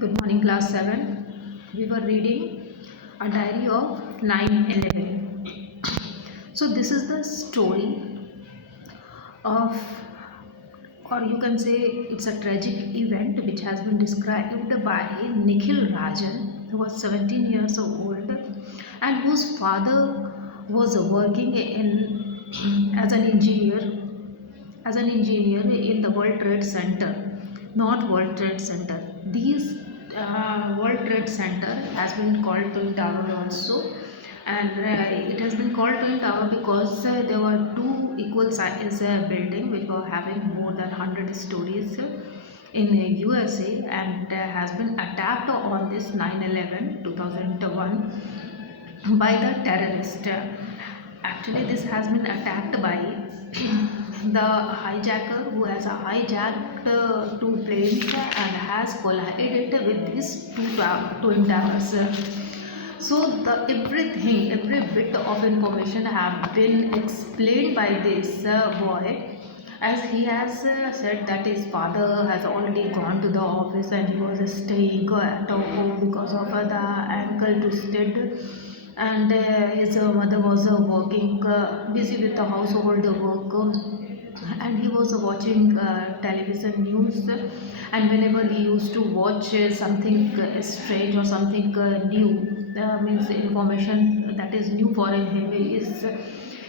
Good morning, class 7. We were reading a diary of 9/11. So, this is the story of, or you can say it's a tragic event which has been described by Nikhil Rajan, who was 17 years old and whose father was working as an engineer in the World Trade Center, not World Trade Center. These World Trade Center has been called Twin Tower also, and it has been called Twin Tower because there were two equal size building which were having more than 100 stories in USA, and has been attacked on this 9/11 2001 by the terrorist. Actually, this has been attacked by the hijacker who has hijacked two planes and has collided with these twin towers. So the every bit of information have been explained by this boy, as he has said that his father has already gone to the office and he was staying at home because of the ankle twisted, and his mother was working busy with the household work, and he was watching television news, and whenever he used to watch something strange or something new, means information that is new for him,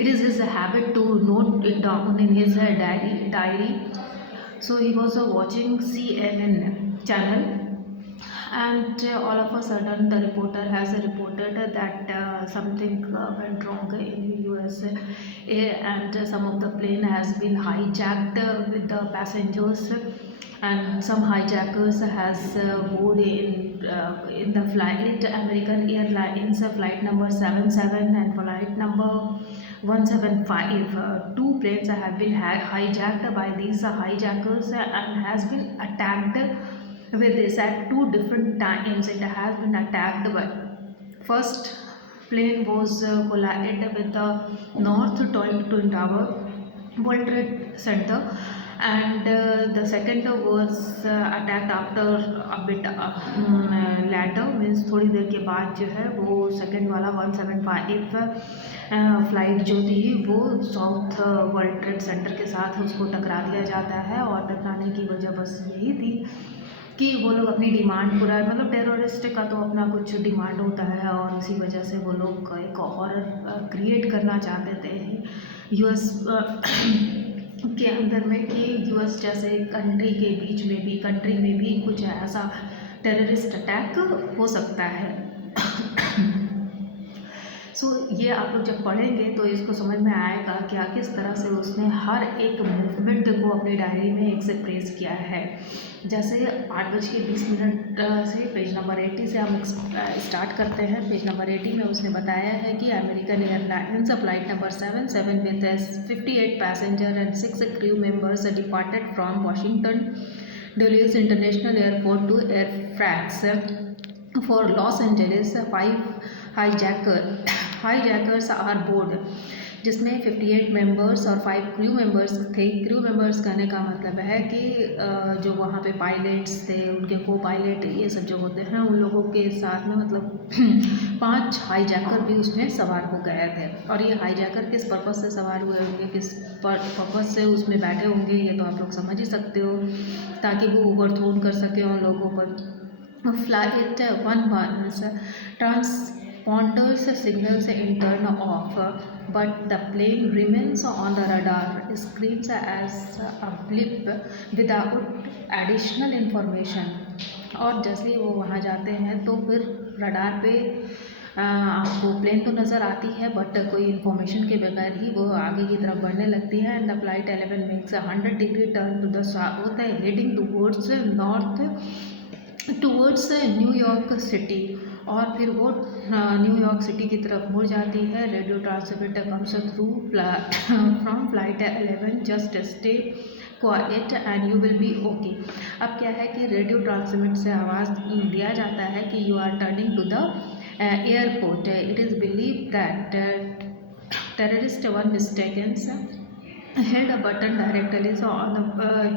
it is his habit to note it down in his diary. So he was watching CNN channel, and all of a sudden the reporter has reported that something went wrong in the USA, and some of the plane has been hijacked with the passengers, and some hijackers has board in the flight American Airlines flight number 77 and flight number 175. Two planes have been hijacked by these hijackers and has been attacked with this at two different times. It has been attacked by, first plane was collided with the North Twin Tower World Trade Center, and the second was attacked after a bit later, means थोड़ी देर के बाद जो है वो second वाला 175 flight जो थी वो साउथ वर्ल्ड ट्रेड सेंटर के साथ उसको टकरा दिया जाता है, और टकराने की वजह बस यही थी कि वो लोग अपनी डिमांड पूरा, मतलब टेररिस्ट का तो अपना कुछ डिमांड होता है, और उसी वजह से वो लोग एक हॉरर क्रिएट करना चाहते थे यूएस के अंदर में, कि यूएस जैसे कंट्री के बीच में भी, कंट्री में भी कुछ ऐसा टेररिस्ट अटैक हो सकता है। सो ये आप लोग जब पढ़ेंगे तो इसको समझ में आएगा कि किस तरह से उसने हर एक मूवमेंट को अपनी डायरी में एक्सप्रेस किया है। जैसे 8:20 से पेज नंबर 80 से हम स्टार्ट करते हैं। पेज नंबर 80 में उसने बताया है कि American Airlines flight number 77 with 58 passenger and 6 crew members departed from Washington Dulles International Airport to air franks for Los Angeles. 5 hijackers are board, जिसमें 58 मेंबर्स और 5 क्रू मेंबर्स थे। क्रू मेंबर्स कहने का मतलब है कि जो वहाँ पे पायलट्स थे, उनके को पायलट, ये सब जो होते हैं, उन लोगों के साथ में मतलब 5 हाईजैकर भी उसमें सवार हो गए थे। और ये हाईजैकर किस पर्पज़ से सवार हुए होंगे, किस पर्पज़ से उसमें बैठे होंगे, ये तो आप लोग समझ ही सकते हो, ताकि वो ओवरथ्रोन कर सके उन लोगों पर। Flight 1 transponders signals in turn off, but the plane remains on the radar screens as a blip without additional information। और जैसे ही वो वहाँ जाते हैं तो फिर रडार पे आपको प्लेन तो नज़र आती है, बट कोई इन्फॉर्मेशन के बगैर ही वो आगे की तरफ बढ़ने लगती है। And the flight 11 makes 100 degree turn to the south heading towards north towards New York city, और फिर वो न्यूयॉर्क सिटी की तरफ मुड़ जाती है। Radio transmitter comes through from flight 11 just stay quiet and you will be okay. अब क्या है कि रेडियो ट्रांसमिट से आवाज़ दिया जाता है कि you are turning to the airport. It is believe that terrorist one mistakenly held a button directly on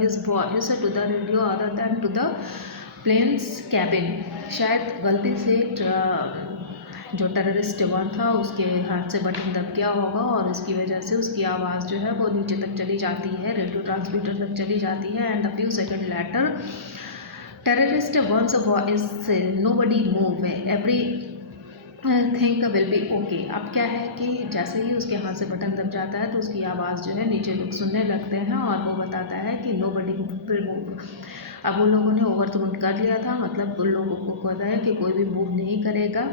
his voice to the radio other than to the plane's cabin. शायद गलती से जो टेररिस्ट वन था उसके हाथ से button दब गया होगा और इसकी वजह से उसकी आवाज़ जो है वो नीचे तक चली जाती है, रेडियो ट्रांसमीटर तक चली जाती है। And a few second later terrorist once voice nobody move everything will be okay. अब क्या है कि जैसे ही उसके हाथ से बटन दब जाता है तो उसकी आवाज़ जो है नीचे लोग सुनने लगते हैं और वो बताता है कि नोबडी विल मूव। अब उन लोगों ने ओवरथ्रोन कर लिया था, मतलब उन लोगों को पता है कि कोई भी मूव नहीं करेगा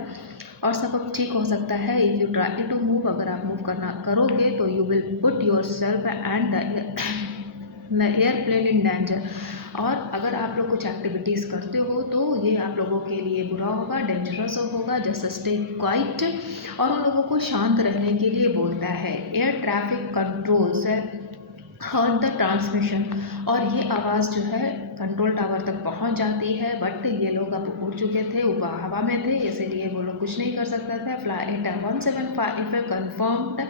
और सब अब ठीक हो सकता है। If you try to move, अगर आप मूव करना करोगे तो you will put yourself and the airplane in danger. और अगर आप लोग कुछ एक्टिविटीज़ करते हो तो ये आप लोगों के लिए बुरा होगा, डेंजरस होगा। Just stay quiet. और उन लोगों को शांत रहने के लिए बोलता है। Air traffic controls heard the transmission. और ये आवाज़ जो है कंट्रोल टावर तक पहुंच जाती है, बट ये लोग अब उड़ चुके थे, ऊपर हवा में थे, इसीलिए वो लोग कुछ नहीं कर सकते थे। Flight 175 confirmed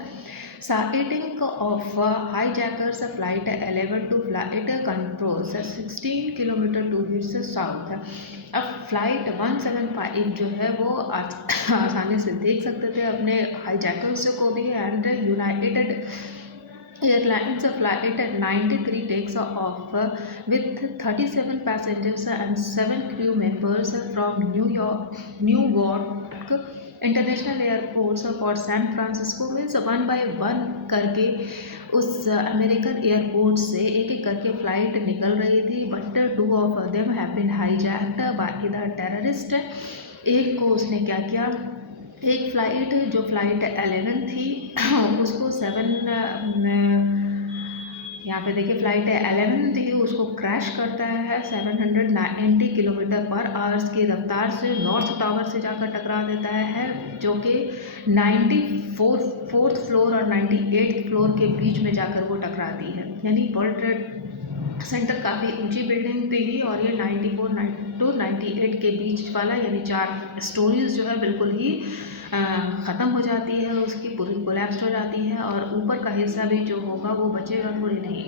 sighting of hijackers flight 11 to flight controls 16 kilometre to its south. अब फ्लाइट 175 जो है वो आसानी से देख सकते थे अपने हाईजैकर्स को भी। And United airlines flight 93 takes off with 37 passengers and 7 crew members from New York international airports for San Francisco. Means one by one करके उस अमेरिकन एयरपोर्ट से एक एक करके फ़्लाइट निकल रही थी, but 2 of them have been hijacked by the terrorist। एक को उसने क्या किया, एक फ़्लाइट जो फ़्लाइट 11 थी उसको 7 यहाँ पे देखिए फ़्लाइट 11 थी, उसको क्रैश करता है 790 किलोमीटर पर आवर्स की रफ्तार से नॉर्थ टावर से जाकर टकरा देता है, जो कि 94th फ्लोर और 98th फ्लोर के बीच में जाकर वो टकराती है। यानी वर्ल्ड ट्रेड सेंटर काफ़ी ऊंची बिल्डिंग थी और ये 94 to 98 के बीच वाला, यानी 4 स्टोरीज जो है बिल्कुल ही ख़त्म हो जाती है, उसकी पूरी कोलैप्स हो जाती है और ऊपर का हिस्सा भी जो होगा वो बचेगा थोड़ी नहीं।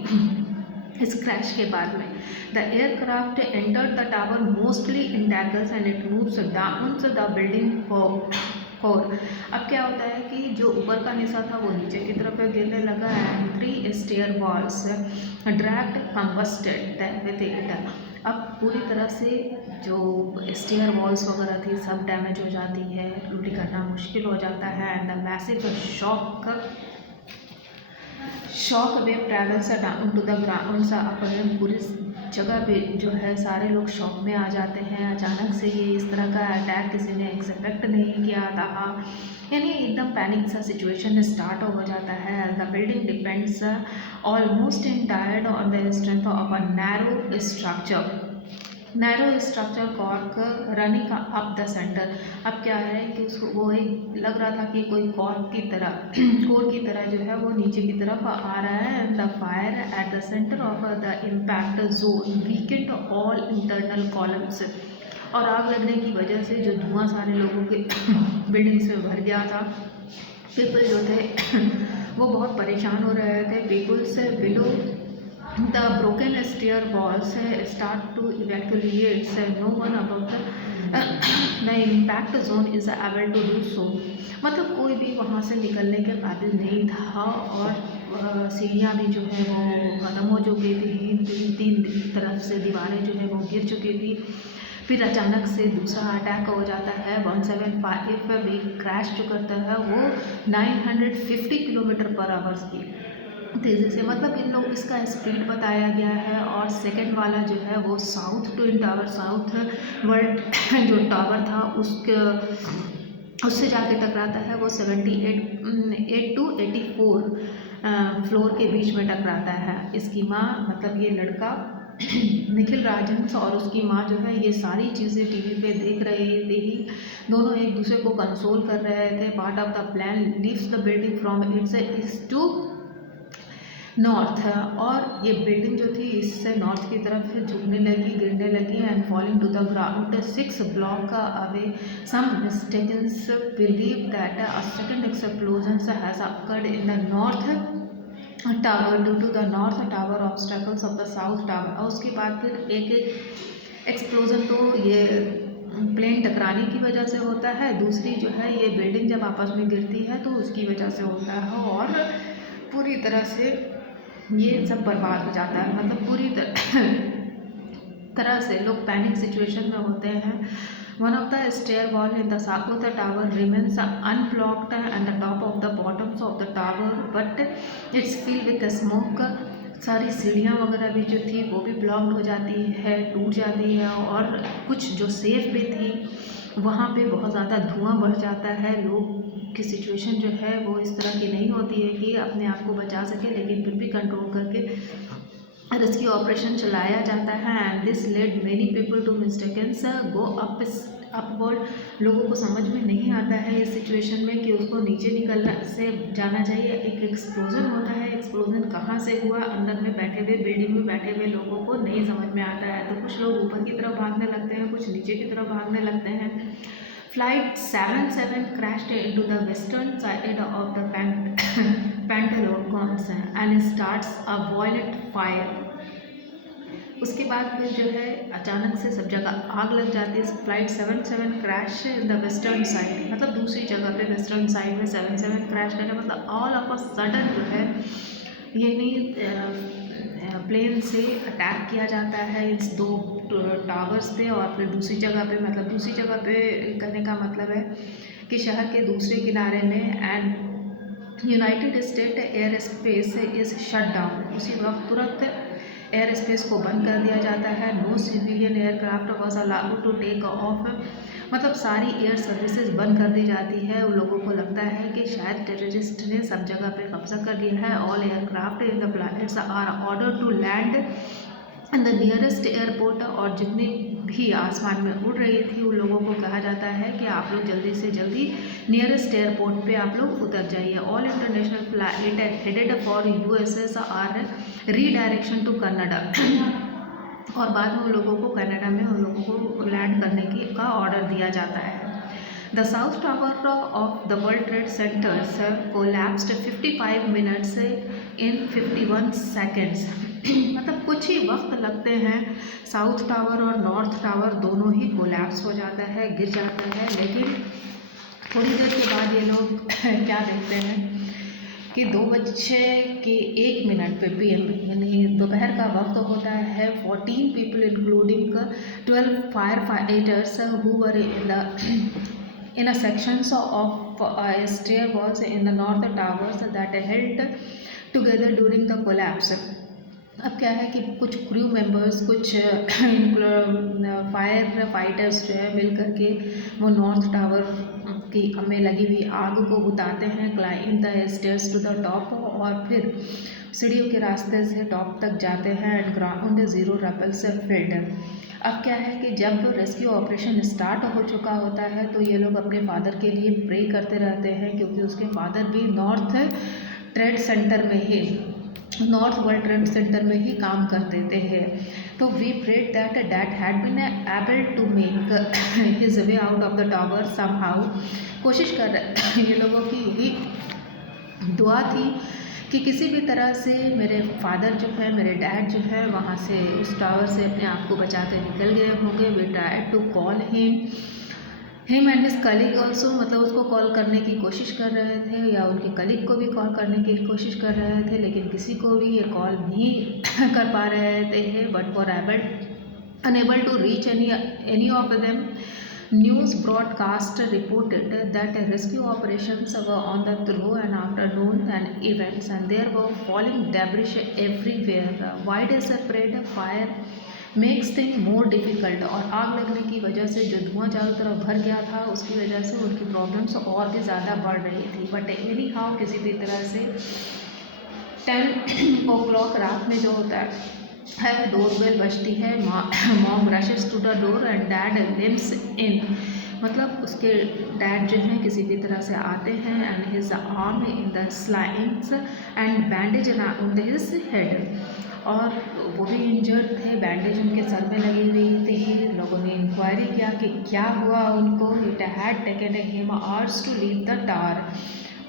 इस क्रैश के बाद में the aircraft entered the tower mostly in daggers and it moves down the building four. अब क्या होता है कि जो ऊपर का हिस्सा था वो नीचे की तरफ गिरने लगा and 3 stair walls draft combusted with it. अब पूरी तरह से जो स्टेयर वॉल्स वगैरह थी सब डैमेज हो जाती है, उल्टी करना मुश्किल हो जाता है। And the massive shock wave travels down to the ground. अपन पूरी जगह पे जो है सारे लोग शॉक में आ जाते हैं। अचानक से ये इस तरह का अटैक किसी ने एक्सपेक्ट नहीं किया था, यानी एकदम पैनिक सा सिचुएशन स्टार्ट हो जाता है। The building depends almost entirely on the strength of a narrow structure core running up the centre. अब क्या है कि उसको वो एक लग रहा था कि कोई कॉर्क की तरह कोर की तरह जो है वो नीचे की तरफ आ रहा है। And the fire at the centre of the impact zone weekend all internal columns. और आग लगने की वजह से जो धुआं सारे लोगों के बिल्डिंग से भर गया था, पीपल जो थे वो बहुत परेशान हो रहे थे। Peoples below the broken stair walls start to evacuate, no one above the impact zone is able to do so। मतलब कोई भी वहाँ से निकलने के काबिल नहीं था और सीढ़ियाँ भी जो है वो ख़त्म हो चुकी थी, तीन तरफ से दीवारें जो है वो गिर चुकी थी। फिर अचानक से दूसरा अटैक हो जाता है। 175 भी क्रैश जो करता है वो 950 किलोमीटर पर आवर्स की तेज़ी से, मतलब इन लोग इसका स्पीड बताया गया है। और सेकंड वाला जो है वो south twin tower, south world जो टावर था उससे जाके टकराता है। वो 78 to 84 फ्लोर के बीच में टकराता है। इसकी माँ, मतलब ये लड़का निखिल राजन और उसकी माँ जो है ये सारी चीज़ें टीवी पे देख रहे थे ही। दोनों एक दूसरे को कंसोल कर रहे थे। Part of the plan leaves the building from its east to north. और ये बिल्डिंग जो थी इससे नॉर्थ की तरफ झुकने लगी, गिरने लगी and falling to the ground 6 block away. Some mistakenly believe that a second explosion has occurred in the north tower due to the north tower obstacles of the south tower. और उसके बाद फिर एक एक्सप्लोजन तो ये plane टकराने की वजह से होता है, दूसरी जो है ये बिल्डिंग जब आपस में गिरती है तो उसकी वजह से होता है, और पूरी तरह से ये सब बर्बाद हो जाता है। मतलब पूरी तरह से लोग पैनिक सिचुएशन में होते हैं। One of the stair wall in the south tower remains unblocked and the top of the bottoms of the tower but it's fill with smoke. सारी सीढ़ियाँ वगैरह भी जो थी वो भी ब्लॉक्ड हो जाती है, टूट जाती है, और कुछ जो सेफ भी थी वहाँ पे बहुत ज़्यादा धुआं बढ़ जाता है। लोग की सिचुएशन जो है वो इस तरह की नहीं होती है कि अपने आप को बचा सके, लेकिन फिर भी कंट्रोल करके रेस्क्यू ऑपरेशन चलाया जाता है। And this led many people to mistakenly go upward. लोगों को समझ में नहीं आता है इस सिचुएशन में कि उसको नीचे निकलना से जाना चाहिए। एक एक्सप्लोजन होता है, एक्सप्लोजन कहाँ से हुआ, अंदर में बैठे हुए बिल्डिंग में बैठे हुए लोगों को नहीं समझ में आता है। तो कुछ लोग ऊपर की तरफ भागने लगते हैं, कुछ नीचे की तरफ भागने लगते हैं। Flight 77 crashed into the western side of the Pentagonals and starts a violent fire. उसके बाद फिर जो है अचानक से सब जगह आग लग जाती है। Flight 77 crash in the western side, मतलब दूसरी जगह पे वेस्टर्न साइड में 77 क्रैश करे, मतलब ऑल ऑफ अ सडन जो है ये नहीं प्लेन से अटैक किया जाता है इन दो टावर्स पे, और फिर दूसरी जगह पे, मतलब दूसरी जगह पे करने का मतलब है कि शहर के दूसरे किनारे में। And United state air space is shut down. उसी वक्त तुरंत एयर स्पेस को बंद कर दिया जाता है। No civilian aircraft was allowed to take off, मतलब सारी एयर सर्विसेज बंद कर दी जाती है। उन लोगों को लगता है कि शायद टेररिस्ट ने सब जगह पे कब्जा कर लिया है। All aircraft in the planets are order to land in the nearest airport, और जितनी भी आसमान में उड़ रही थी उन लोगों को कहा जाता है कि आप लोग जल्दी से जल्दी नियरेस्ट एयरपोर्ट पे आप लोग उतर जाइए। All international flight headed for USS are redirection to Canada, और बाद में उन लोगों को कनाडा में उन लोगों को लैंड करने का ऑर्डर दिया जाता है। The south tower of the World trade centres collapsed 55 minutes in 51 seconds. मतलब कुछ ही वक्त लगते हैं, साउथ टावर और नॉर्थ टावर दोनों ही कोलैप्स हो जाता है, गिर जाता है। लेकिन थोड़ी देर के बाद ये लोग क्या देखते हैं कि 2:01 पे PM, यानी दोपहर का वक्त होता है। 14 people including 12 fire fighters who were in a sections of stair walls in the north towers that held together during the collapse. अब क्या है कि कुछ क्रू मेंबर्स, कुछ फायर फाइटर्स जो है मिल करके वो नॉर्थ टावर की में लगी हुई आग को बुताते हैं, climb the stairs to the top, और फिर सीढ़ियों के रास्ते से टॉप तक जाते हैं। एंड ग्राउंड जीरो रेपल से फिल्ड। अब क्या है कि जब रेस्क्यू ऑपरेशन स्टार्ट हो चुका होता है तो ये लोग अपने फादर के लिए प्रे करते रहते हैं, क्योंकि उसके फादर भी नॉर्थ ट्रेड सेंटर में ही, नॉर्थ वर्ल्ड ट्रेड सेंटर में ही काम करते थे। तो we prayed that dad had been able to make his way out of the tower somehow. कोशिश कर रहे ये लोगों की यही दुआ थी कि किसी भी तरह से मेरे फादर जो है, मेरे डैड जो है वहाँ से उस टावर से अपने आप को बचा कर निकल गए होंगे। We tried to call him and his colleague also, मतलब उसको कॉल करने की कोशिश कर रहे थे, या उनके कलीग को भी कॉल करने की कोशिश कर रहे थे, लेकिन किसी को भी ये कॉल नहीं कर पा रहे थे। But for unable to reach any of them. News broadcast reported that rescue operations were on the through and afternoon and events, and there were falling debris everywhere. Widespread fire makes things more difficult, और आग लगने की वजह से जो धुआं चारों तरफ भर गया था उसकी वजह से उनकी प्रॉब्लम्स और भी ज़्यादा बढ़ रही थी। बट एनी हाउ किसी भी तरह से 10 o'clock रात में जो होता है डोरबेल बजती है। Mom rushes to the door and dad limps in, मतलब उसके डैड जो हैं किसी भी तरह से आते हैं। And his arm in the slings and bandage on his head, और वो भी इंजर्ड थे, बैंडेज उनके सर में लगी हुई थी। लोगों ने इंक्वायरी किया कि क्या हुआ उनको। It had taken him hours to leave the tower.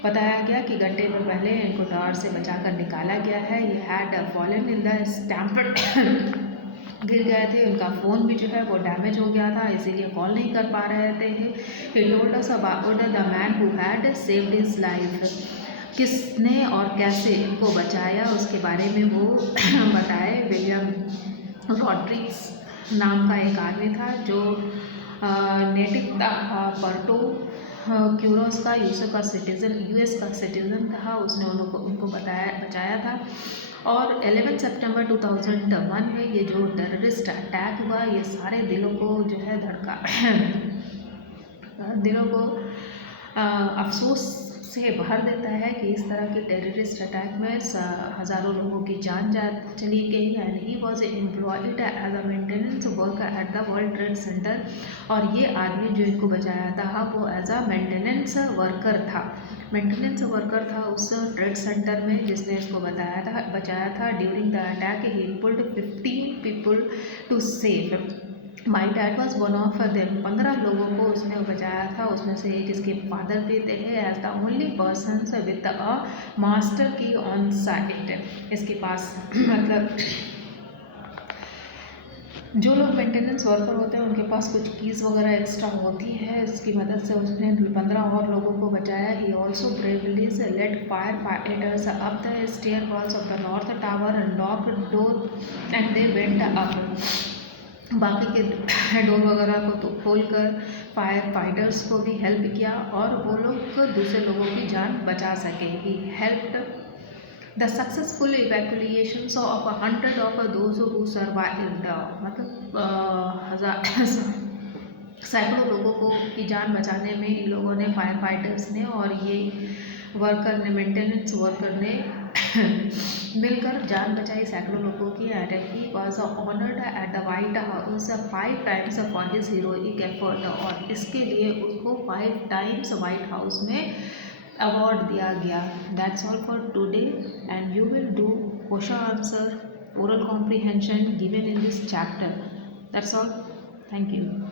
बताया गया कि घंटे में पहले इनको टावर से बचाकर निकाला गया है। ये हैड फॉलन इन द स्टैम्पर्ड गिर गए थे, उनका फ़ोन भी जो है वो डैमेज हो गया था, इसीलिए कॉल नहीं कर पा रहे थे। He told us about the man who had saved his life, किसने और कैसे इनको बचाया उसके बारे में वो बताए। विलियम रॉड्रिक्स नाम का एक आदमी था जो नेटिव था पर्टो क्यूरोस का, यूएस का सिटीज़न था। उसने उनको बचाया था। और 11 सितंबर 2001 में ये जो टेररिस्ट अटैक हुआ, ये सारे दिलों को जो है दिलों को अफसोस से भर देता है कि इस तरह के टेररिस्ट अटैक में हज़ारों लोगों की जान चली गई। And he was employed as a maintenance worker at the World Trade Center. और ये आदमी जो इनको बचाया था वो एज अ मेंटेनेंस वर्कर था उस ट्रेड सेंटर में, जिसने इसको बचाया था। During the attack he pulled 15 people to save. My dad was one of them. 15 लोगों को उसने बचाया था, उसमें से एक इसके फादर भी थे। As the only person with a master key on site. इसके पास मतलब जो लोग मेंटेनेंस वर्कर होते हैं उनके पास कुछ कीज़ वगैरह एक्स्ट्रा होती है, इसकी मदद से उसने 15 और लोगों को बचाया। He also bravely led firefighters up the stair walls of the north tower and lock door and they went up. बाकी के डोर वगैरह को तो खोल कर फायर फाइटर्स को भी हेल्प किया और वो लोग दूसरे लोगों की जान बचा सके। He helped the successful evacuations of 100 of those who survived. मतलब सैकड़ों लोगों को की जान बचाने में इन लोगों ने, फायर फाइटर्स ने और ये वर्कर ने, मेंटेनेंस वर्कर ने मिलकर जान बचाई सैकड़ों लोगों की। And he was honoured at the white house 5 times for his heroic effort. और इसके लिए उसको 5 टाइम्स वाइट हाउस में अवार्ड दिया गया। That's all for today and you will do question answer oral comprehension given in this chapter. That's all. Thank you.